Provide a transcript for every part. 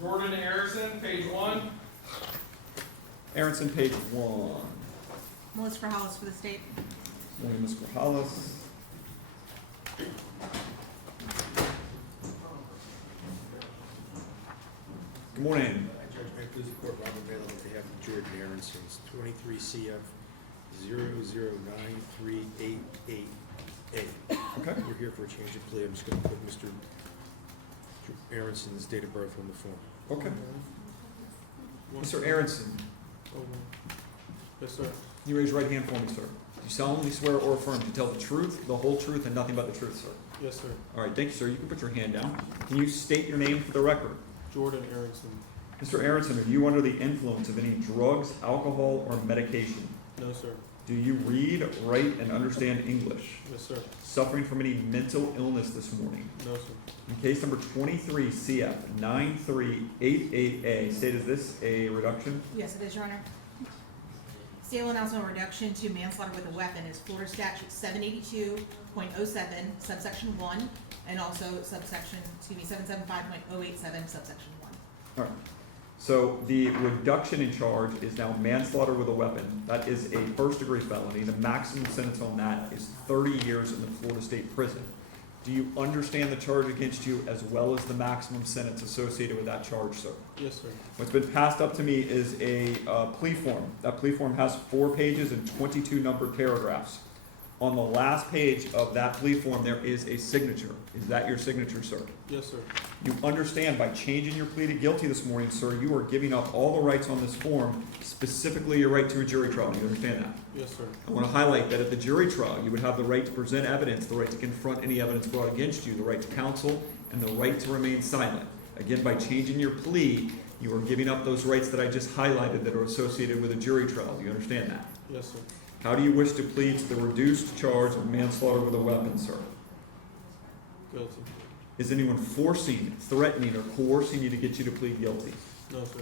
Jordan Harrison, page 1. Aronson, page 1. Melissa Corrales for the state. Morning, Ms. Corrales. Good morning. Judge, may I please the court, Robert Bailey, on behalf of Jordan Aronson, 23 CF 0093888A. Okay. We're here for a change of plea. I'm just going to put Mr. Aronson's date of birth on the form. Okay. Mr. Aronson, Yes, sir. can you raise your right hand for me, sir? Do you solemnly swear or affirm to tell the truth, the whole truth, and nothing but the truth, sir? Yes, sir. All right, thank you, sir. You can put your hand down. Can you state your name for the record? Jordan Aronson. Mr. Aronson, are you under the influence of any drugs, alcohol, or medication? No, sir. Do you read, write, and understand English? Yes, sir. Suffering from any mental illness this morning? No, sir. In case number 23 CF 9388A, state, is this a reduction? Yes, it is, Your Honor. State will announce a reduction to manslaughter with a weapon is Florida statute 782.07, subsection 1, and also subsection, 775.087, subsection 1. All right. So the reduction in charge is now manslaughter with a weapon. That is a first-degree felony. The maximum sentence on that is 30 years in the Florida State Prison. Do you understand the charge against you as well as the maximum sentence associated with that charge, sir? Yes, sir. What's been passed up to me is a plea form. That plea form has 4 pages and 22 numbered paragraphs. On the last page of that plea form, there is a signature. Is that your signature, sir? Yes, sir. You understand by changing your plea to guilty this morning, sir, you are giving up all the rights on this form, specifically your right to a jury trial. Do you understand that? Yes, sir. I want to highlight that at the jury trial, you would have the right to present evidence, the right to confront any evidence brought against you, the right to counsel, and the right to remain silent. Again, by changing your plea, you are giving up those rights that I just highlighted that are associated with a jury trial. Do you understand that? Yes, sir. How do you wish to plead to the reduced charge of manslaughter with a weapon, sir? Guilty. Is anyone forcing, threatening, or coercing you to get you to plead guilty? No, sir.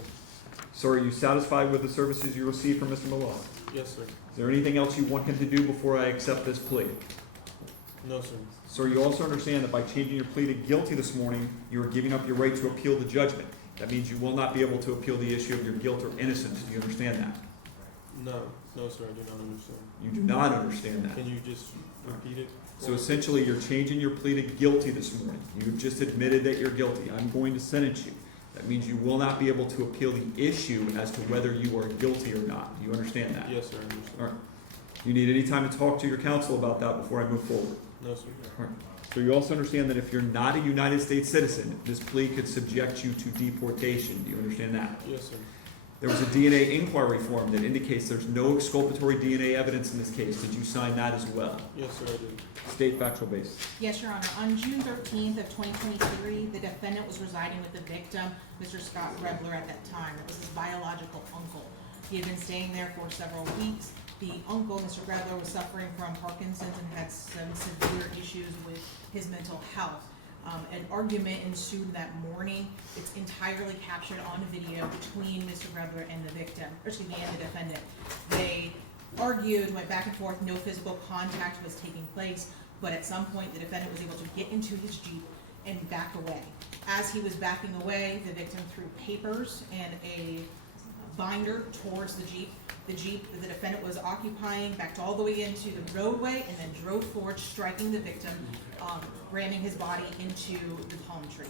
Sir, are you satisfied with the services you received from Mr. Malone? Yes, sir. Is there anything else you want him to do before I accept this plea? No, sir. Sir, you also understand that by changing your plea to guilty this morning, you are giving up your right to appeal the judgment. That means you will not be able to appeal the issue of your guilt or innocence. Do you understand that? No. No, sir. I do not understand. You do not understand that. Can you just repeat it? So essentially, you're changing your plea to guilty this morning. You've just admitted that you're guilty. I'm going to sentence you. That means you will not be able to appeal the issue as to whether you are guilty or not. Do you understand that? Yes, sir. I understand. All right. Do you need any time to talk to your counsel about that before I move forward? No, sir. All right. So you also understand that if you're not a United States citizen, this plea could subject you to deportation. Do you understand that? Yes, sir. There was a DNA inquiry form that indicates there's no exculpatory DNA evidence in this case. Did you sign that as well? Yes, sir. I did. State factual basis. Yes, Your Honor. On June 13th of 2023, the defendant was residing with the victim, Mr. Scott Rebler, at that time. It was his biological uncle. He had been staying there for several weeks. The uncle, Mr. Rebler, was suffering from Parkinson's and had some severe issues with his mental health. An argument ensued that morning. It's entirely captured on video between Mr. Rebler and the victim, or excuse me, and the defendant. They argued, went back and forth, no physical contact was taking place, but at some point the defendant was able to get into his Jeep and back away. As he was backing away, the victim threw papers and a binder towards the Jeep. The Jeep that the defendant was occupying backed all the way into the roadway and then drove forward, striking the victim, ramming his body into the palm tree.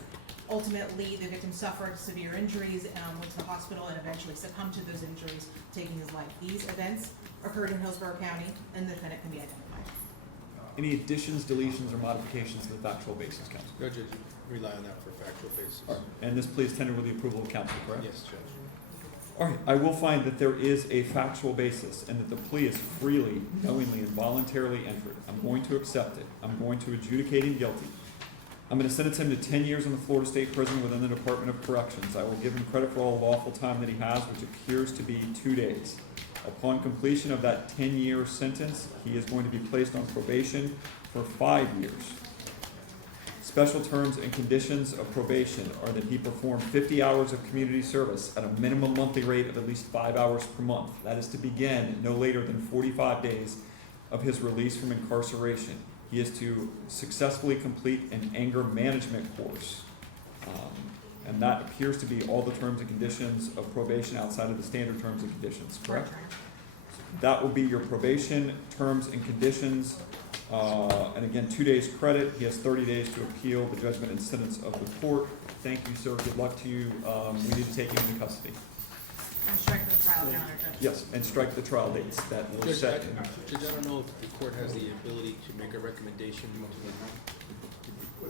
Ultimately, the victim suffered severe injuries, went to the hospital, and eventually succumbed to those injuries, taking his life. These events occurred in Hillsborough County, and the defendant can be identified. Any additions, deletions, or modifications to the factual basis, counsel? Judge, rely on that for factual basis. All right. And this plea is tendered with the approval of counsel, correct? Yes, Judge. All right. I will find that there is a factual basis and that the plea is freely, knowingly, and voluntarily entered. I'm going to accept it. I'm going to adjudicate him guilty. I'm going to sentence him to 10 years in the Florida State Prison within the Department of Corrections. I will give him credit for all the lawful time that he has, which appears to be 2 days. Upon completion of that 10-year sentence, he is going to be placed on probation for 5 years. Special terms and conditions of probation are that he perform 50 hours of community service at a minimum monthly rate of at least 5 hours per month. That is to begin no later than 45 days of his release from incarceration. He is to successfully complete an anger management course. And and that appears to be all the terms and conditions of probation outside of the standard terms and conditions, correct? That will be your probation terms and conditions. And again, 2 days credit. He has 30 days to appeal the judgment and sentence of the court. Thank you, sir. Good luck to you. We need to take you into custody. And strike the trial calendar, Judge. Yes, and strike the trial dates that were Judge, set. I don't know if the court has the ability to make a recommendation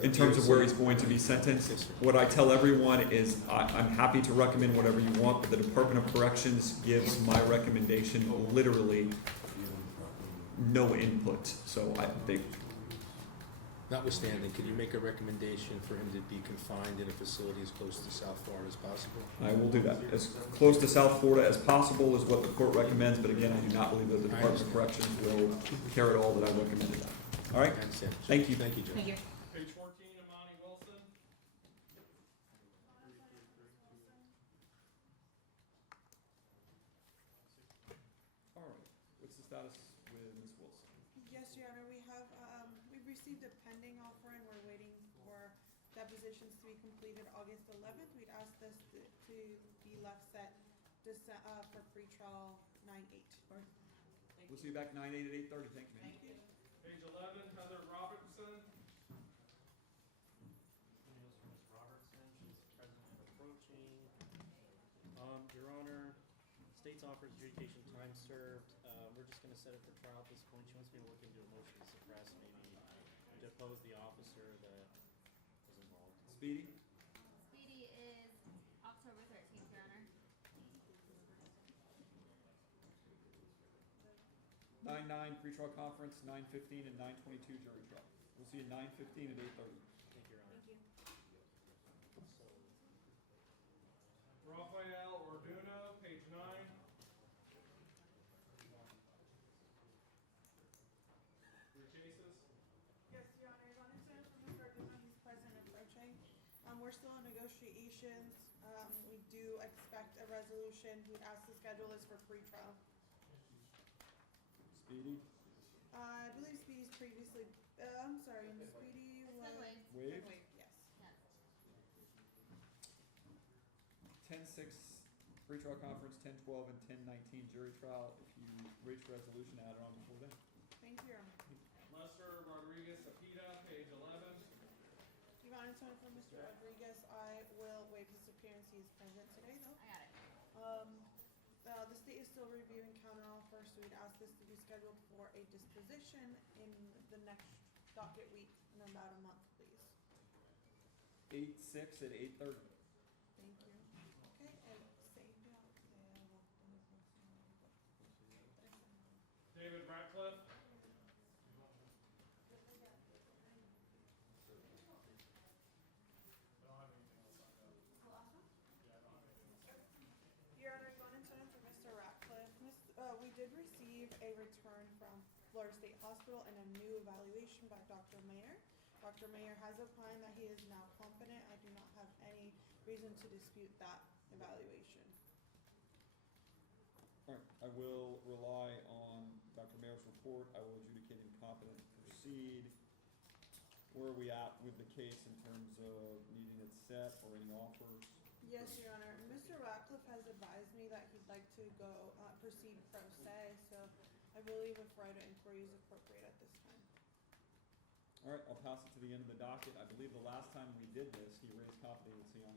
In terms of where he's going to be sentenced, Yes, sir. what I tell everyone is I'm happy to recommend whatever you want, but the Department of Corrections gives my recommendation literally no input. So Notwithstanding, could you make a recommendation for him to be confined in a facility as close to South Florida as possible? I will do that. As close to South Florida as possible is what the court recommends, but again, I do not believe that the Department of Corrections will care at all that I recommended that. All right? I understand. Thank you. Thank you, Judge. Thank you. Page 14, Imani Wilson. All right. What's the status with Ms. Wilson? Yes, Your Honor, we've received a pending offer and we're waiting for depositions to be completed August 11th. We'd asked this to be left set for pretrial 9/8. We'll see you back 9/8 at 8:30. Thank you, ma'am. Thank you. Page 11, Heather Robertson. Ms. Robertson, she's present and approaching. Your Honor, state's offers adjudication time served. We're just gonna set it for trial at this point. She wants me to look into a motion to suppress, maybe depose the officer that was involved. Speedy? Speedy is October 13th, Your Honor. 9/9 pretrial conference, 9:15 and 9:22 jury trial. We'll see you 9:15 at 8:30. Thank you, Your Honor. Thank you. Rafael Orduno, page 9. Your cases. Yes, Your Honor, Your Honor, sir, from Mr. Arduna, he's present and approaching. We're still in negotiations. We do expect a resolution. We'd ask to schedule this for pretrial. Speedy? I believe Speedy's previously, I'm sorry, Speedy It's was. been waived. Waived? Yes. Yes. 10/6 pretrial conference, 10/12 and 10/19 jury trial. If you reach resolution, add it on before then. Thank you, Your Honor. Lester Rodriguez Apida, page 11. Your Honor, so for Mr. Rodriguez, I will waive his appearance. He is present today, though. I got it. The state is still reviewing counteroffers, so we'd ask this to be scheduled for a disposition in the next docket week in about a month, please. 8/6 at 8:30. Thank you. Okay, and same deal. David Ratcliffe. Your Honor, you wanted to for Mr. Ratcliffe. We did receive a return from Florida State Hospital and a new evaluation by Dr. Mayer. Dr. Mayer has opined that he is now competent. I do not have any reason to dispute that evaluation. All right, I will rely on Dr. Mayer's report. I will adjudicate him competent to proceed. Where are we at with the case in terms of needing it set or any offers? Yes, Your Honor. Mr. Ratcliffe has advised me that he'd like to go, proceed pro se, so I believe a right of inquiry is appropriate at this time. All right, I'll pass it to the end of the docket. I believe the last time we did this, he raised competency on